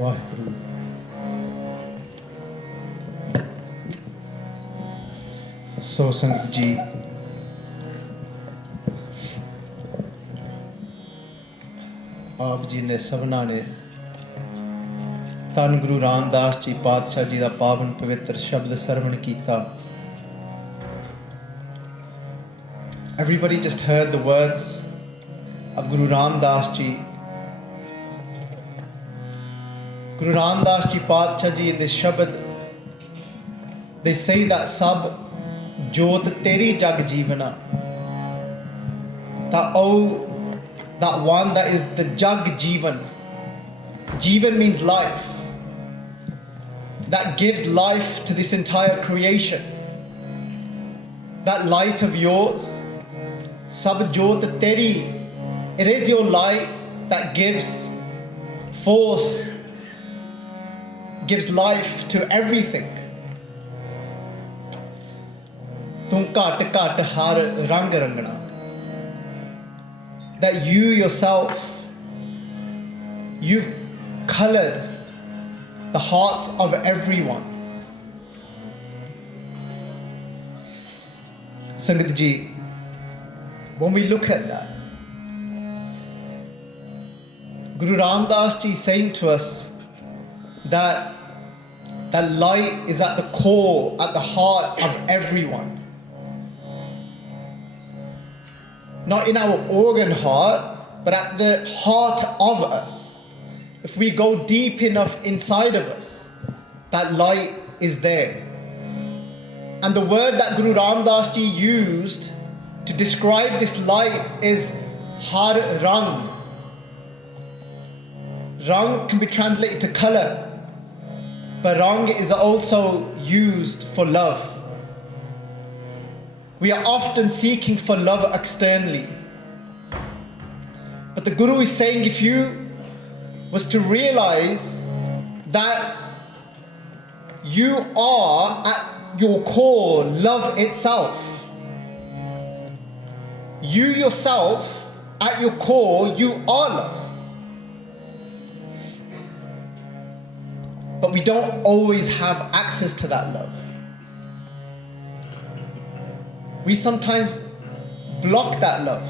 ਵਾਹਿਗੁਰੂ ਸੋ ਸੰਗਤ ਜੀ ਆਪ ਜੀ ਨੇ ਸਭਨਾਂ ਨੇ ਧੰਨ ਗੁਰੂ ਰਾਮਦਾਸ ਜੀ ਪਾਤਸ਼ਾਹ ਜੀ ਦਾ ਪਾਵਨ ਪਵਿੱਤਰ ਸ਼ਬਦ ਸਰਵਣ ਕੀਤਾ. Everybody just heard the words of Guru Ramdas ji. Guru Ramdas ji Paatshah ji in this Shabad, they say that Sab Jot Teri Jag Jeevana. That one that is the Jag Jeevan. Jeevan means life. That gives life to this entire creation. That light of yours, Sab Jot Teri, it is your light that gives force, gives life to everything. Tum kat kat har rang rangna. That you yourself, you've colored the hearts of everyone. Sangat ji, when we look at that, Guru Ramdas ji is saying to us that that light is at the core, at the heart of everyone. Not in our organ heart, but at the heart of us. If we go deep enough inside of us, that light is there. And the word that Guru Ramdas ji used to describe this light is har rang. Rang can be translated to color, but rang is also used for love. We are often seeking for love externally. But the Guru is saying, if you was to realize that you are at your core love itself, you yourself at your core, you are love. But we don't always have access to that love. We sometimes block that love.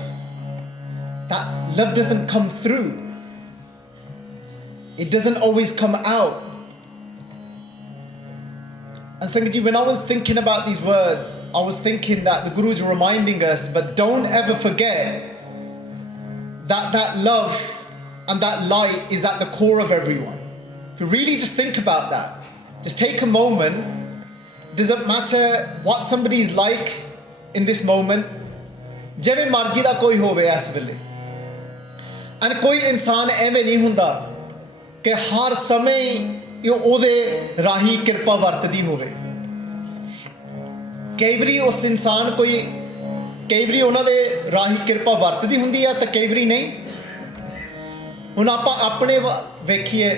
That love doesn't come through. It doesn't always come out. And Sangaji, when I was thinking about these words, I was thinking that the Guru is reminding us, but don't ever forget that that love and that light is at the core of everyone. If you really just think about that, just take a moment. Doesn't matter what somebody is like in this moment. Jive marji da koi hove is vele. And koi insan ਐਵੇਂ ਨਹੀਂ ਹੁੰਦਾ ਕਿ ਹਰ ਸਮੇਂ ਉਹਦੇ ਰਾਹੀ ਕਿਰਪਾ ਵਰਤਦੀ ਹੋਵੇ. ਕਈ ਵਾਰੀ ਉਸ ਇਨਸਾਨ ਕਈ ਵਾਰੀ ਉਹਨਾਂ ਦੇ ਰਾਹੀ ਕਿਰਪਾ ਵਰਤਦੀ ਹੁੰਦੀ ਆ ਤਾਂ ਕਈ ਵਾਰੀ ਨਹੀਂ. ਹੁਣ ਆਪਾਂ ਆਪਣੇ ਵੇਖੀਏ,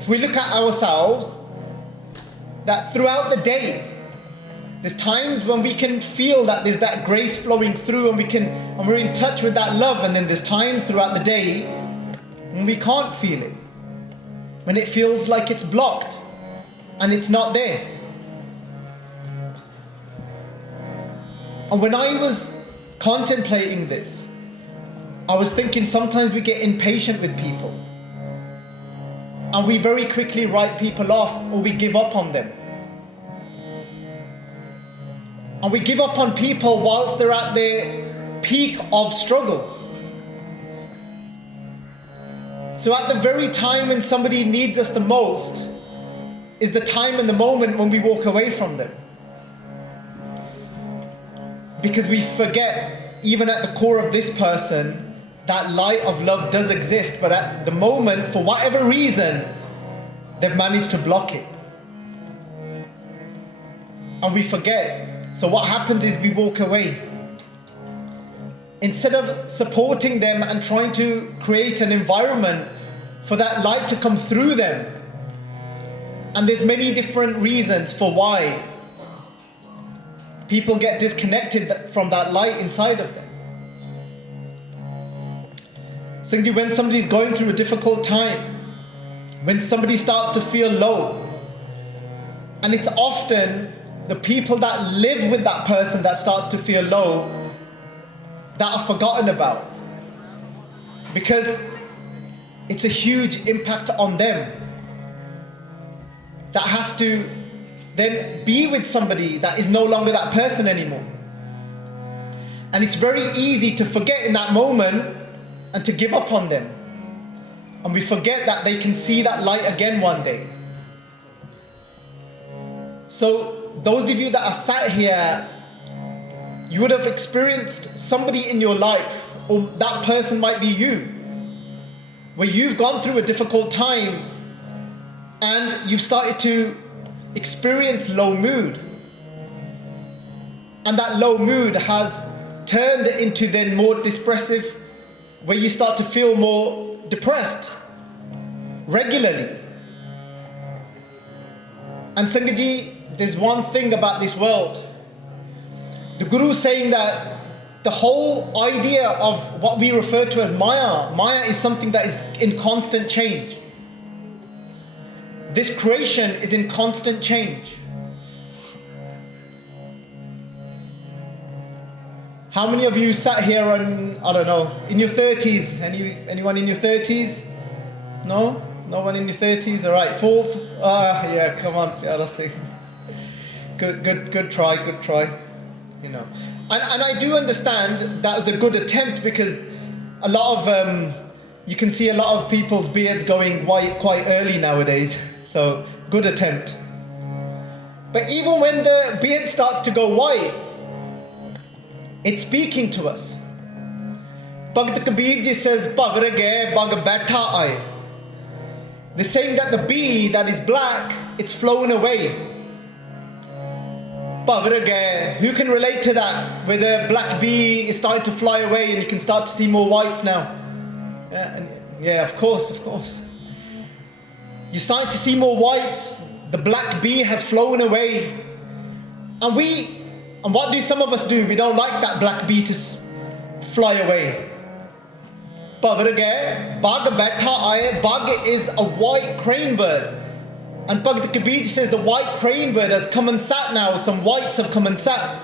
if we look at ourselves, that throughout the day there's times when we can feel that there's that grace flowing through and we're in touch with that love, and then there's times throughout the day when we can't feel it, when it feels like it's blocked and it's not there. And when I was contemplating this, I was thinking sometimes we get impatient with people and we very quickly write people off, or we give up on them. And we give up on people whilst they're at their peak of struggles. So at the very time when somebody needs us the most is the time and the moment when we walk away from them. Because we forget, even at the core of this person, that light of love does exist, but at the moment, for whatever reason, they've managed to block it. And we forget. So what happens is we walk away. Instead of supporting them and trying to create an environment for that light to come through them. And there's many different reasons for why people get disconnected from that light inside of them. So when somebody's going through a difficult time, when somebody starts to feel low. And it's often the people that live with that person that starts to feel low that are forgotten about, because it's a huge impact on them that has to then be with somebody that is no longer that person anymore. And it's very easy to forget in that moment and to give up on them. And we forget that they can see that light again one day. So those of you that are sat here, you would have experienced somebody in your life, or that person might be you, where you've gone through a difficult time and you've started to experience low mood. And that low mood has turned into then more depressive, where you start to feel more depressed regularly. And Sangaji, there's one thing about this world. The Guru is saying that the whole idea of what we refer to as Maya is something that is in constant change. This creation is in constant change. How many of you sat here on, I don't know, in your 30s? Anyone in your 30s? No? No one in your 30s? All right, yeah, come on, RST. Good try. You know, and I do understand that was a good attempt, because a lot of you can see a lot of people's beards going white quite early nowadays. So good attempt. But even when the beard starts to go white, it's speaking to us. Bhagt Kabir ji says, "Bhagre gaye, bhag baitha aaye." They're saying that the bee that is black, it's flown away. Bhagre gaye. Who can relate to that? Where the black bee is starting to fly away and you can start to see more whites now. Yeah, of course. You're starting to see more whites. The black bee has flown away. And what do some of us do? We don't like that black bee to fly away. Bhagre gaye, bhag baitha aaye. Bhag is a white crane bird. And Bhagt Kabir says the white crane bird has come and sat now. Some whites have come and sat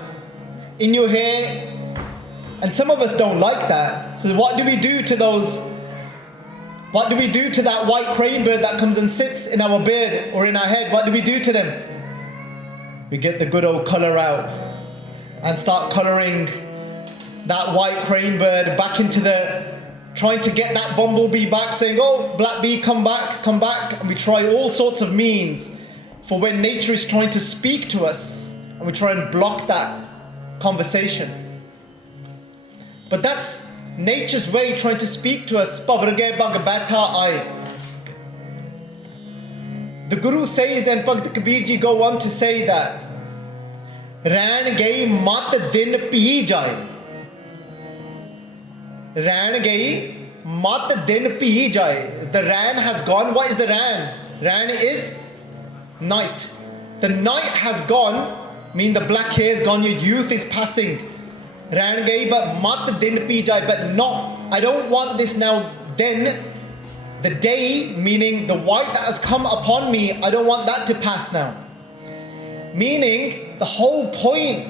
in your hair. And some of us don't like that. So what do we do to those? What do we do to that white crane bird that comes and sits in our beard or in our head? What do we do to them? We get the good old colour out and start colouring that white crane bird back into trying to get that bumblebee back, saying, "Oh, black bee, come back." And we try all sorts of means for when nature is trying to speak to us, and we try and block that conversation. But that's nature's way trying to speak to us. The Guru says, then Bhagt Kabir ji go on to say that Rain gayi mat din pee jaye. Rain gayi mat din pee jaye. The rain has gone. What is the rain? Rain is night. The night has gone, mean the black hair is gone, your youth is passing. Rain gayi, but mat din pee jaye. But not, I don't want this now. Then the day, meaning the white that has come upon me, I don't want that to pass now. Meaning the whole point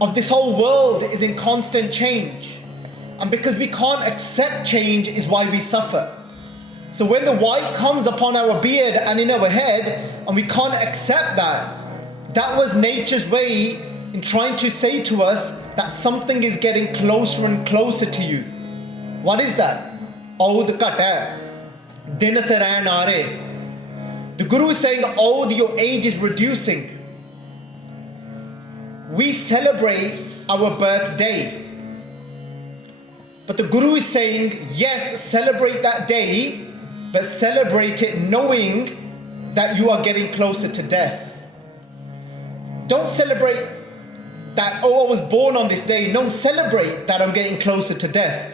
of this whole world is in constant change. And because we can't accept change is why we suffer. So when the white comes upon our beard and in our head, and we can't accept that, that was nature's way in trying to say to us that something is getting closer and closer to you. What is that? Aud kata, din se rain aare. The Guru is saying, oh, your age is reducing. We celebrate our birthday. But the Guru is saying, yes, celebrate that day, but celebrate it knowing that you are getting closer to death. Don't celebrate that, oh, I was born on this day. No, celebrate that I'm getting closer to death.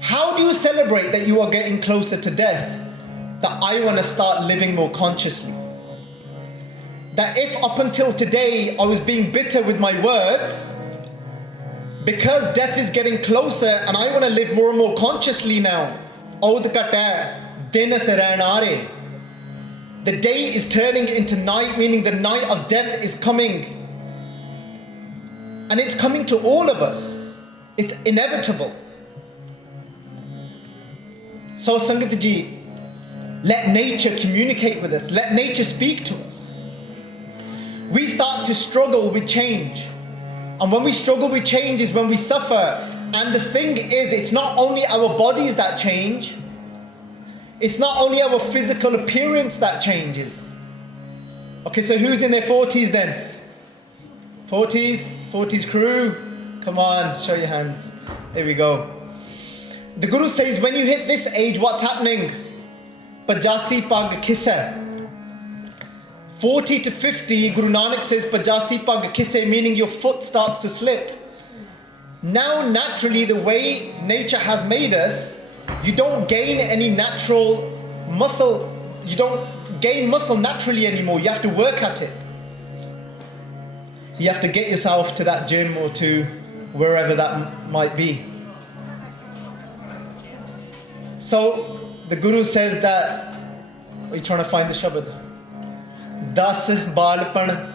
How do you celebrate that you are getting closer to death? That I want to start living more consciously. That if up until today I was being bitter with my words, because death is getting closer and I want to live more and more consciously now. Aud kata, din se rehn aa rahe. The day is turning into night, meaning the night of death is coming. And it's coming to all of us. It's inevitable. So Sangat ji, let nature communicate with us. Let nature speak to us. We start to struggle with change. And when we struggle with change is when we suffer. And the thing is, it's not only our bodies that change. It's not only our physical appearance that changes. Okay, so who's in their 40s then? 40s crew. Come on, show your hands. There we go. The Guru says, when you hit this age, what's happening? Pajasi pag kisse. 40 to 50, Guru Nanak says, Pajasi pag kisse, meaning your foot starts to slip. Now, naturally, the way nature has made us, you don't gain any natural muscle. You don't gain muscle naturally anymore. You have to work at it. So you have to get yourself to that gym or to wherever that might be. So the Guru says that, are you trying to find the Shabad? Das balpan,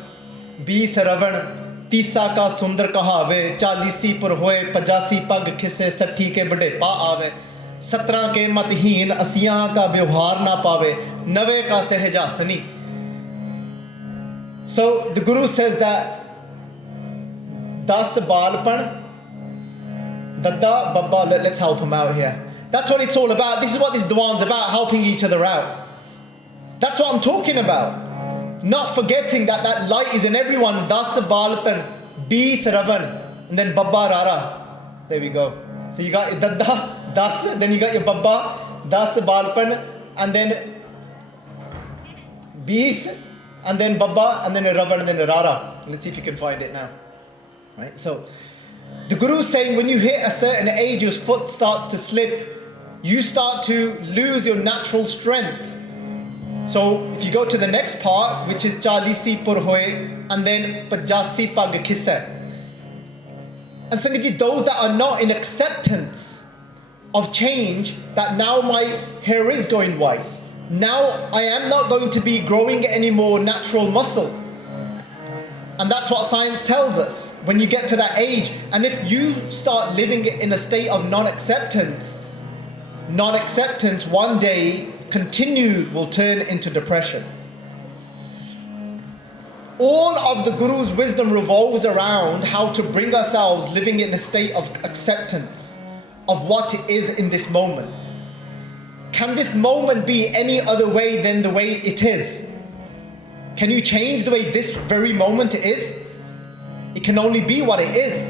20 ravan, 30 ka sundar kahave, 40 par hoye, 85 pag khisse, 60 ke bade pa ave, 17 ke mathin, 80 ka vyavhar na pave, 90 ka sehjasani. So the Guru says that Das balpan, Dada Baba, let's help him out here. That's what it's all about. This is what this Diwan's about, helping each other out. That's what I'm talking about. Not forgetting that that light is in everyone. Das balpan, 20 ravan, and then Baba Rara. There we go. So you got your Dada, Das, then you got your Baba, Das balpan, and then 20, and then Baba, and then a Ravan, and then a Rara. Let's see if you can find it now. Right? So the Guru is saying when you hit a certain age, your foot starts to slip. You start to lose your natural strength. So if you go to the next part, which is 40 pur hoye, and then 85 pag khisse. And Sangat, those that are not in acceptance of change, that now my hair is going white. Now I am not going to be growing any more natural muscle. And that's what science tells us. When you get to that age, and if you start living in a state of non-acceptance one day continued will turn into depression. All of the Guru's wisdom revolves around how to bring ourselves living in a state of acceptance of what is in this moment. Can this moment be any other way than the way it is? Can you change the way this very moment is? It can only be what it is.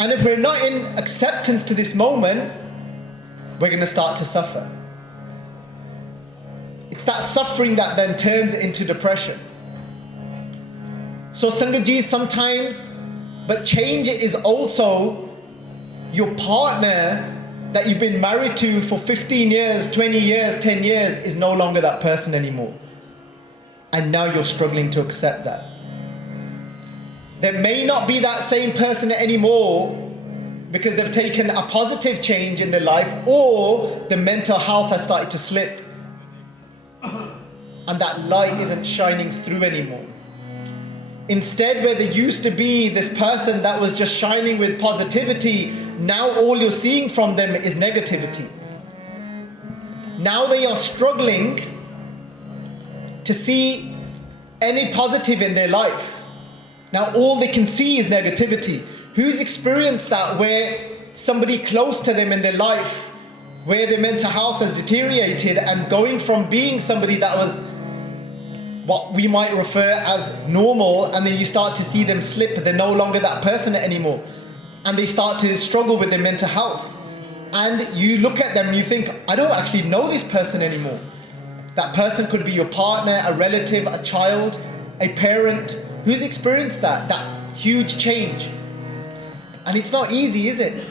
And if we're not in acceptance to this moment, we're going to start to suffer. It's that suffering that then turns into depression. So Sangat ji, sometimes, but change is also your partner that you've been married to for 15 years, 20 years, 10 years is no longer that person anymore. And now you're struggling to accept that. There may not be that same person anymore because they've taken a positive change in their life, or the mental health has started to slip and that light isn't shining through anymore. Instead, where there used to be this person that was just shining with positivity, now all you're seeing from them is negativity. Now they are struggling to see any positive in their life. Now all they can see is negativity. Who's experienced that, where somebody close to them in their life, where their mental health has deteriorated, and going from being somebody that was what we might refer as normal, and then you start to see them slip, they're no longer that person anymore, and they start to struggle with their mental health. And you look at them and you think, I don't actually know this person anymore. That person could be your partner, a relative, a child, a parent. Who's experienced that huge change? And it's not easy, is it?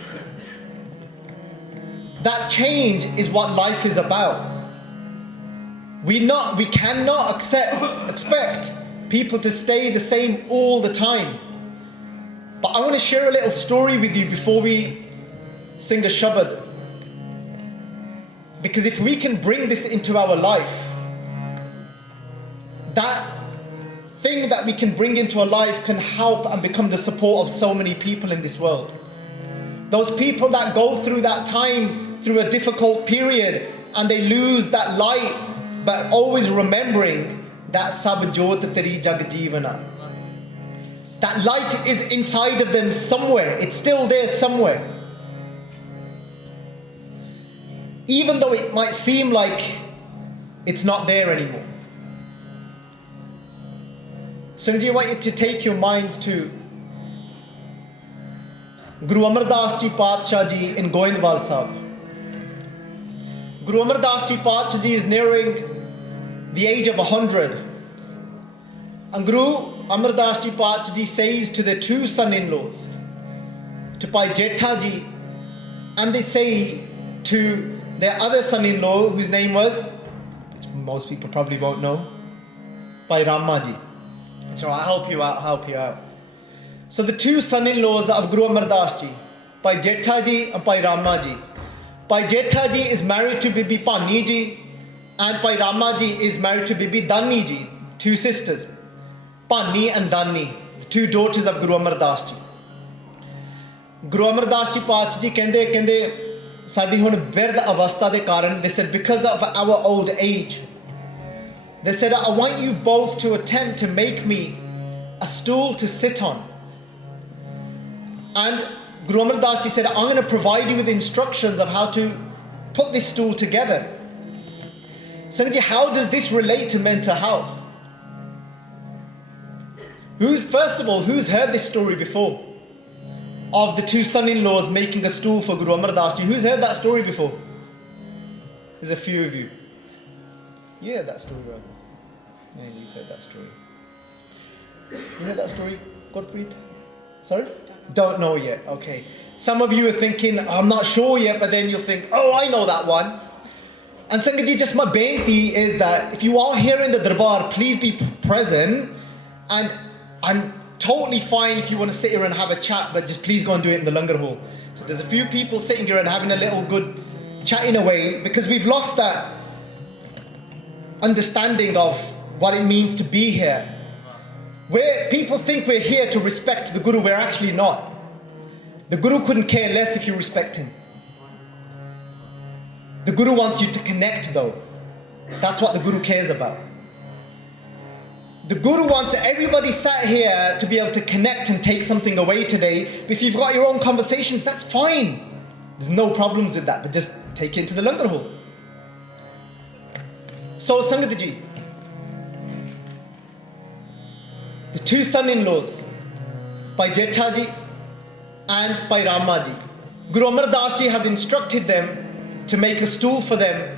That change is what life is about. We cannot expect people to stay the same all the time. But I want to share a little story with you before we sing a Shabad. Because if we can bring this into our life, that thing that we can bring into our life can help and become the support of so many people in this world. Those people that go through that time, through a difficult period, and they lose that light, but always remembering that Sab Jot Teri Jag Jeevana. That light is inside of them somewhere. It's still there somewhere. Even though it might seem like it's not there anymore. Singh, I want you to take your minds to Guru Amar Das Ji Paatshah Ji in Goindwal Sahib. Guru Amar Das Ji Paatshah Ji is nearing the age of 100. And Guru Amar Das Ji Paatshah Ji says to their two son-in-laws, to Bhai Jetha Ji, and they say to their other son-in-law, whose name was, which most people probably won't know, Bhai Rama Ji. So I'll help you out. So the two son-in-laws of Guru Amar Das Ji, Bhai Jetha Ji and Bhai Rama Ji. Bhai Jetha Ji is married to Bibi Pani Ji, and Bhai Rama Ji is married to Bibi Dani Ji, two sisters, Pani and Dani, two daughters of Guru Amar Das Ji. Guru Amar Das Ji Paatshah Ji kende Sadi hun bird avastha de karan, they said, because of our old age, they said, I want you both to attempt to make me a stool to sit on. And Guru Amar Das Ji said, I'm going to provide you with instructions of how to put this stool together. Sangji, how does this relate to mental health? First of all, who's heard this story before? Of the two son-in-laws making a stool for Guru Amar Das Ji. Who's heard that story before? There's a few of you. You heard that story, right? Yeah, you've heard that story. You heard that story, Gurpreet? Sorry? Don't know yet, okay. Some of you are thinking, I'm not sure yet, but then you'll think, oh, I know that one. And Sangaji, just my benti is that if you are here in the Darbar, please be present. And I'm totally fine if you want to sit here and have a chat, but just please go and do it in the Langar Hall. So there's a few people sitting here and having a little good chatting away, because we've lost that understanding of what it means to be here. Where people think we're here to respect the Guru, we're actually not. The Guru couldn't care less if you respect him. The Guru wants you to connect though. That's what the Guru cares about. The Guru wants everybody sat here to be able to connect and take something away today. If you've got your own conversations, that's fine. There's no problems with that, but just take it into the Langar Hall. So Sangat Ji, the two son-in-laws, Bhai Jetha Ji and Bhai Rama Ji, Guru Amar Das Ji has instructed them to make a stool for them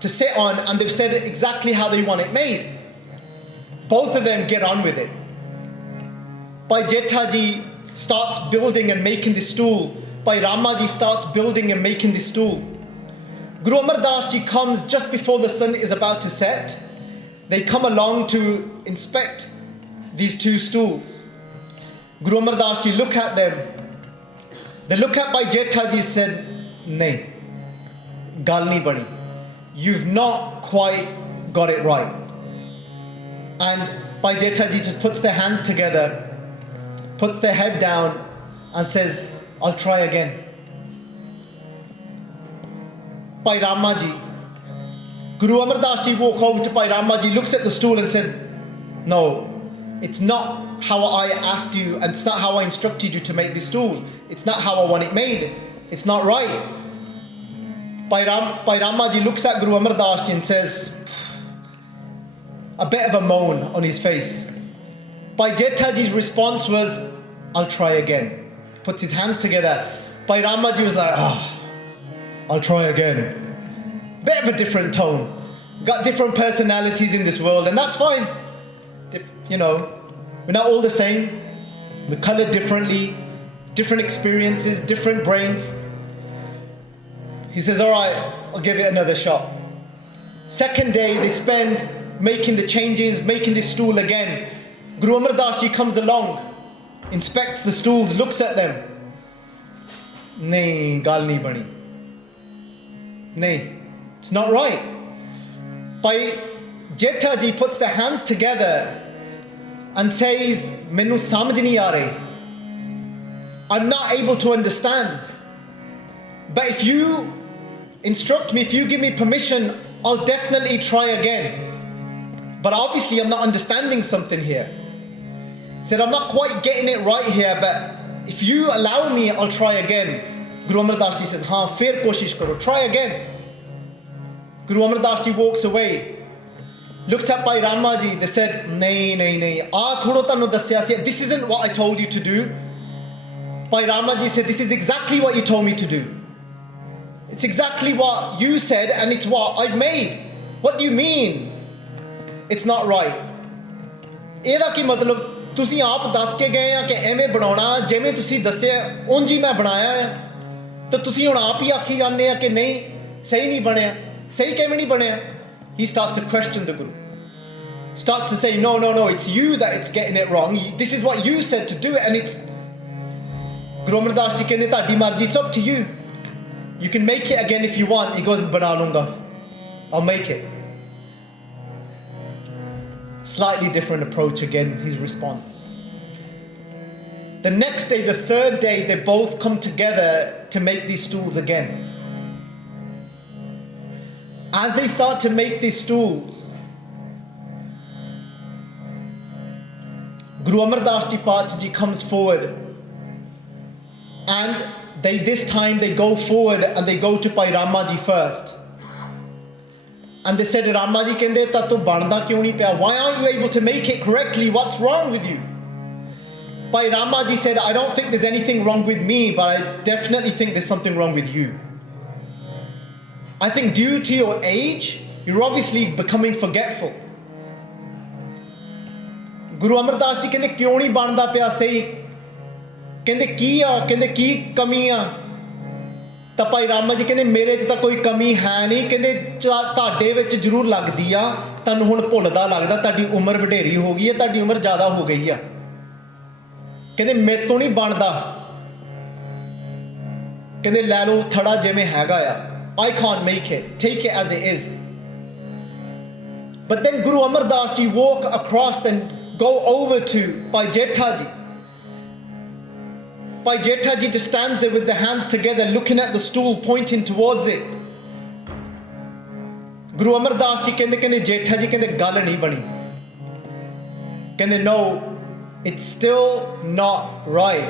to sit on, and they've said exactly how they want it made. Both of them get on with it. Bhai Jetha Ji starts building and making the stool. Bhai Rama Ji starts building and making the stool. Guru Amar Das Ji comes just before the sun is about to set. They come along to inspect these two stools. Guru Amar Das Ji look at them. They look at Bhai Jetha Ji, said, "Nahi, gal nahi bani. You've not quite got it right." And Bhai Jetha Ji just puts their hands together, puts their head down and says, "I'll try again." Bhai Rama Ji, Guru Amar Das Ji walked over to Bhai Rama Ji, looks at the stool and said, "No, it's not how I asked you, and it's not how I instructed you to make this stool. It's not how I want it made. It's not right." Bhai Rama Ji looks at Guru Amar Das Ji and says, a bit of a moan on his face. Bhai Jetha Ji's response was, "I'll try again." Puts his hands together. Bhai Rama Ji was like, "I'll try again." Bit of a different tone. Got different personalities in this world, and that's fine. You know, we're not all the same. We're colored differently, different experiences, different brains. He says, "All right, I'll give it another shot." Second day, they spend making the changes, making this stool again. Guru Amar Das Ji comes along, inspects the stools, looks at them. "Nahi, gal nahi bani. Nahi, It's not right. Bhai Jetha ji puts their hands together and says, Mainu samajh nahi aa rahi. I'm not able to understand. But if you instruct me, if you give me permission, I'll definitely try again. But obviously I'm not understanding something here. He said, I'm not quite getting it right here, but if you allow me, I'll try again. Guru Amar Das Ji says, haan, fir koshish karo, try again. Guru Amar Das Ji walks away. Looked at Bhai Rama Ji, they said, nahi, thodo tanu dassya si, this isn't what I told you to do. Bhai Rama Ji said, this is exactly what you told me to do. It's exactly what you said and it's what I've made. What do you mean? It's not right. Ehda ki matlab, तुसी आप दस के गए हैं कि एवें बनाना जिवें तुसी दस्सिया उंज ही मैं बनाया है तो तुसी हुण आप ही आखी जाने हैं कि नहीं सही नहीं बनया सही किवें नहीं बनया. He starts to question the Guru, starts to say no, it's you that it's getting it wrong. This is what you said to do it and it's Guru Amar Das Ji कहंदे तुहाडी मर्जी, it's up to you. You can make it again if you want. He goes, bana lunga, I'll make it. Slightly different approach again, his response. The next day, the third day, they both come together to make these stools again. As they start to make these stools, Guru Amar Das Ji Pacha Ji comes forward and this time they go forward and they go to Bhai Rama Ji first. And they said, Rama Ji kende ta to banda kyun nahi paya? Why aren't you able to make it correctly? What's wrong with you? Bhai Rama Ji said, I don't think there's anything wrong with me, but I definitely think there's something wrong with you. I think due to your age, you're obviously becoming forgetful. Guru Amar Das Ji kende kyun nahi banda paya sahi? Kende ki kami a? ਤਾਂ ਭਾਈ ਰਾਮਾ ਜੀ ਕਹਿੰਦੇ ਮੇਰੇ 'ਚ ਤਾਂ ਕੋਈ ਕਮੀ ਹੈ ਨਹੀਂ, ਕਹਿੰਦੇ ਤੁਹਾਡੇ ਵਿੱਚ ਜ਼ਰੂਰ ਲੱਗਦੀ ਆ, ਤੁਹਾਨੂੰ ਹੁਣ ਭੁੱਲਦਾ ਲੱਗਦਾ, ਤੁਹਾਡੀ ਉਮਰ ਵਡੇਰੀ ਹੋ ਗਈ ਹੈ, ਤੁਹਾਡੀ ਉਮਰ ਜ਼ਿਆਦਾ ਹੋ ਗਈ ਆ, ਕਹਿੰਦੇ ਮੇਰੇ ਤੋਂ ਨਹੀਂ ਬਣਦਾ, ਕਹਿੰਦੇ ਲੈ ਲਓ ਥੜਾ ਜਿਵੇਂ ਹੈਗਾ ਆ. I can't make it, take it as it is. But then Guru Amar Das Ji walk across and go over to Bhai Jetha Ji. Bhai Jetha Ji just stands there with their hands together looking at the stool pointing towards it. Guru Amar Das Ji कहते Jetha Ji कहते गल नहीं बनी, कहते no, it's still not right.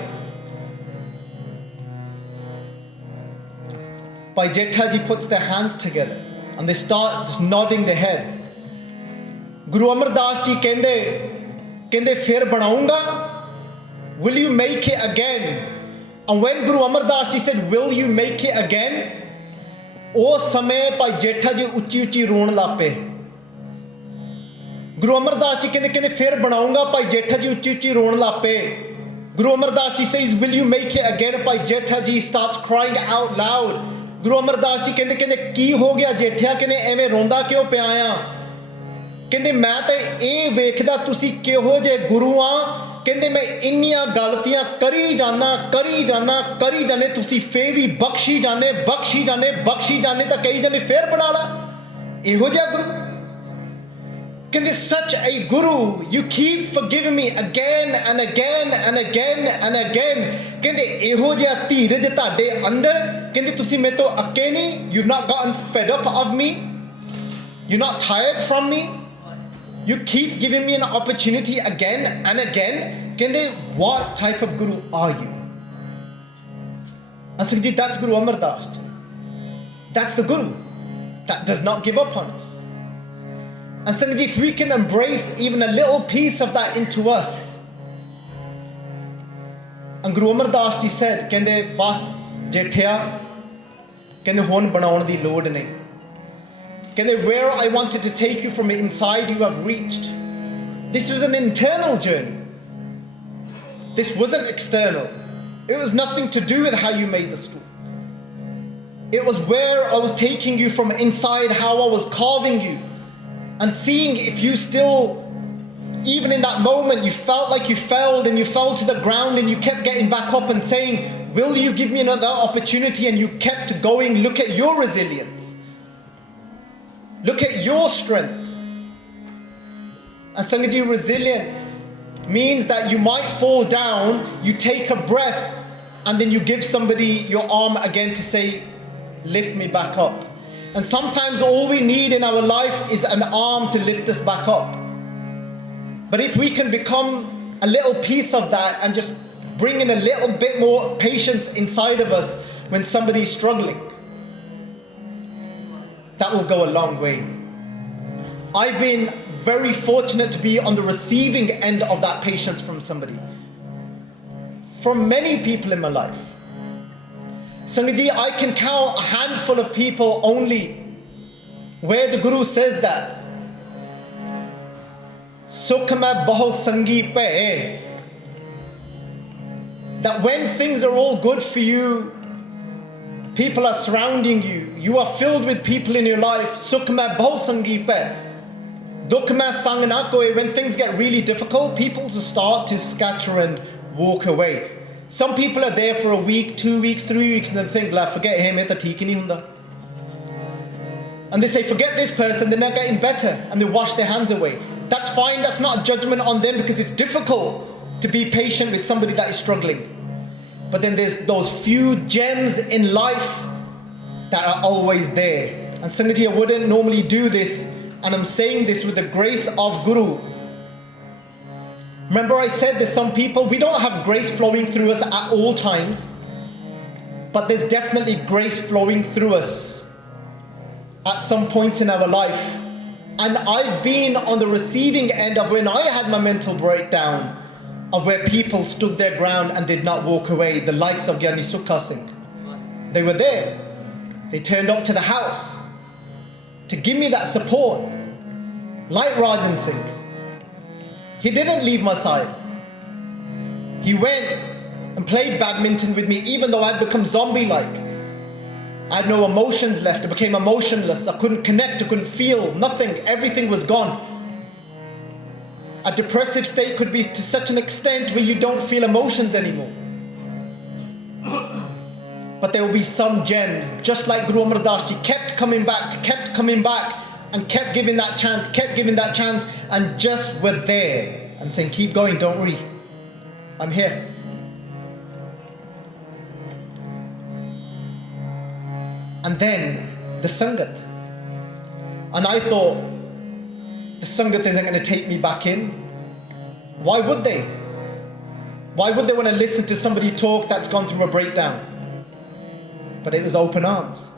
Bhai Jetha Ji puts their hands together and they start just nodding their head. Guru Amar Das Ji कहते फिर बनाऊंगा, will you make it again? And when Guru Amar Das Ji said, will you make it again? उस समय Bhai Jetha Ji उच्ची उच्ची रोन लग पे. Guru Amar Das Ji कहते फिर बनाऊंगा, Bhai Jetha Ji उच्ची उच्ची रोन लग पे. Guru Amar Das Ji says, will you make it again? Bhai Jetha Ji starts crying out loud. Guru Amar Das Ji कहते की हो गया जेठिया, कहते एवें रोंदा क्यों पिया आ? कहते मैं तो ये वेखदा तुसी किहो जे गुरु आ, कहते मैं इन्नियां गलतियां करी जाने, तुसी फिर भी बख्शी जाने, तो कई जाने फिर बना ला. इहो जिहा गुरु कहते such a guru, you keep forgiving me again and again and again and again. कहते इहो जिहा धीरज तुहाडे अंदर, कहते तुसी मेरे तो अक्के नहीं, you've not gotten fed up of me, you're not tired from me, you keep giving me an opportunity again and again. Kende, what type of guru are you? And Singh ji, that's Guru Amar Das. That's the guru that does not give up on us. And Singh ji, if we can embrace even a little piece of that into us. And Guru Amar Das Ji said, Kende, bas jethiya, Kende hon banaun di lod nahi. Kende, where I wanted to take you from inside, you have reached. This was an internal journey. This wasn't external. It was nothing to do with how you made the stool. It was where I was taking you from inside, how I was carving you, and seeing if you still, even in that moment, you felt like you failed and you fell to the ground and you kept getting back up and saying, will you give me another opportunity? And you kept going. Look at your resilience. Look at your strength. And Sangaji, resilience means that you might fall down, you take a breath, and then you give somebody your arm again to say, lift me back up. And sometimes all we need in our life is an arm to lift us back up. But if we can become a little piece of that and just bring in a little bit more patience inside of us when somebody's struggling, that will go a long way. I've been very fortunate to be on the receiving end of that patience from somebody, from many people in my life. Sangaji, I can count a handful of people only where the Guru says that Sukh mein bahut sangi pe, that when things are all good for you, people are surrounding you, you are filled with people in your life, Sukh mein bahut sangi pe, dukh mein sang na koi, when things get really difficult, people start to scatter and walk away. Some people are there for a week, 2 weeks, 3 weeks, and then think, la, forget him, eta theek hi nahi hunda. And they say, forget this person, they're not getting better, and they wash their hands away. That's fine, that's not a judgment on them, because it's difficult to be patient with somebody that is struggling. But then there's those few gems in life that are always there. And Sangaji, I wouldn't normally do this, and I'm saying this with the grace of Guru. Remember I said there's some people, we don't have grace flowing through us at all times, but there's definitely grace flowing through us at some points in our life. And I've been on the receiving end of when I had my mental breakdown, of where people stood their ground and did not walk away, the likes of Gyani Sukha Singh. They were there. They turned up to the house to give me that support. Like Rajan Singh. He didn't leave my side. He went and played badminton with me, even though I'd become zombie-like. I had no emotions left. I became emotionless. I couldn't connect. I couldn't feel nothing. Everything was gone. A depressive state could be to such an extent where you don't feel emotions anymore. But there will be some gems, just like Guru Amar Das Ji kept coming back, and kept giving that chance, and just were there and saying, keep going, don't worry, I'm here. And then the Sangat. And I thought, the Sangat isn't going to take me back in. Why would they? Why would they want to listen to somebody talk that's gone through a breakdown? But it was open arms.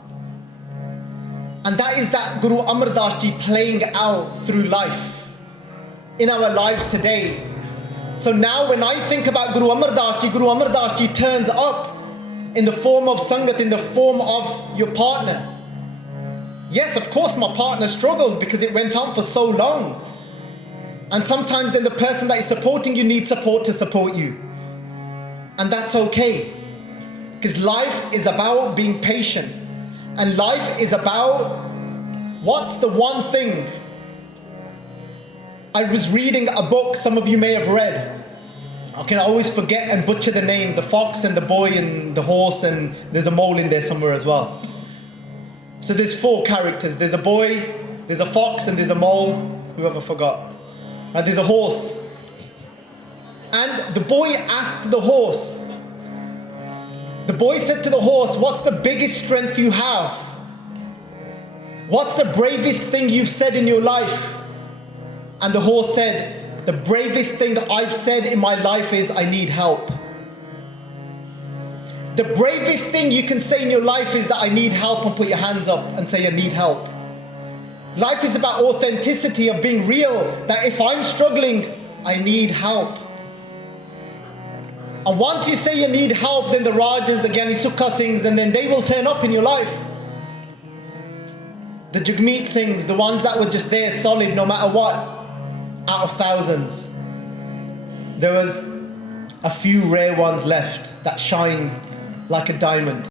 And that is that Guru Amar Das Ji playing out through life, in our lives today. So now when I think about Guru Amar Das Ji turns up in the form of Sangat, in the form of your partner. Yes, of course my partner struggled because it went on for so long. And sometimes then the person that is supporting you needs support to support you. And that's okay. Because life is about being patient. And life is about, what's the one thing? I was reading a book some of you may have read. I can always forget and butcher the name. The fox and the boy and the horse, and there's a mole in there somewhere as well. So there's 4 characters. There's a boy, there's a fox, and there's a mole. Whoever forgot. There's a horse. And the boy asked the horse. The boy said to the horse, what's the biggest strength you have? What's the bravest thing you've said in your life? And the horse said, the bravest thing I've said in my life is, I need help. The bravest thing you can say in your life is that I need help, and put your hands up and say I need help. Life is about authenticity, of being real, that if I'm struggling, I need help. And once you say you need help, then the Rajas, the Gyani Sukha Singhs, and then they will turn up in your life. The Jagmeet Singhs, the ones that were just there solid no matter what, out of thousands. There was a few rare ones left that shine like a diamond.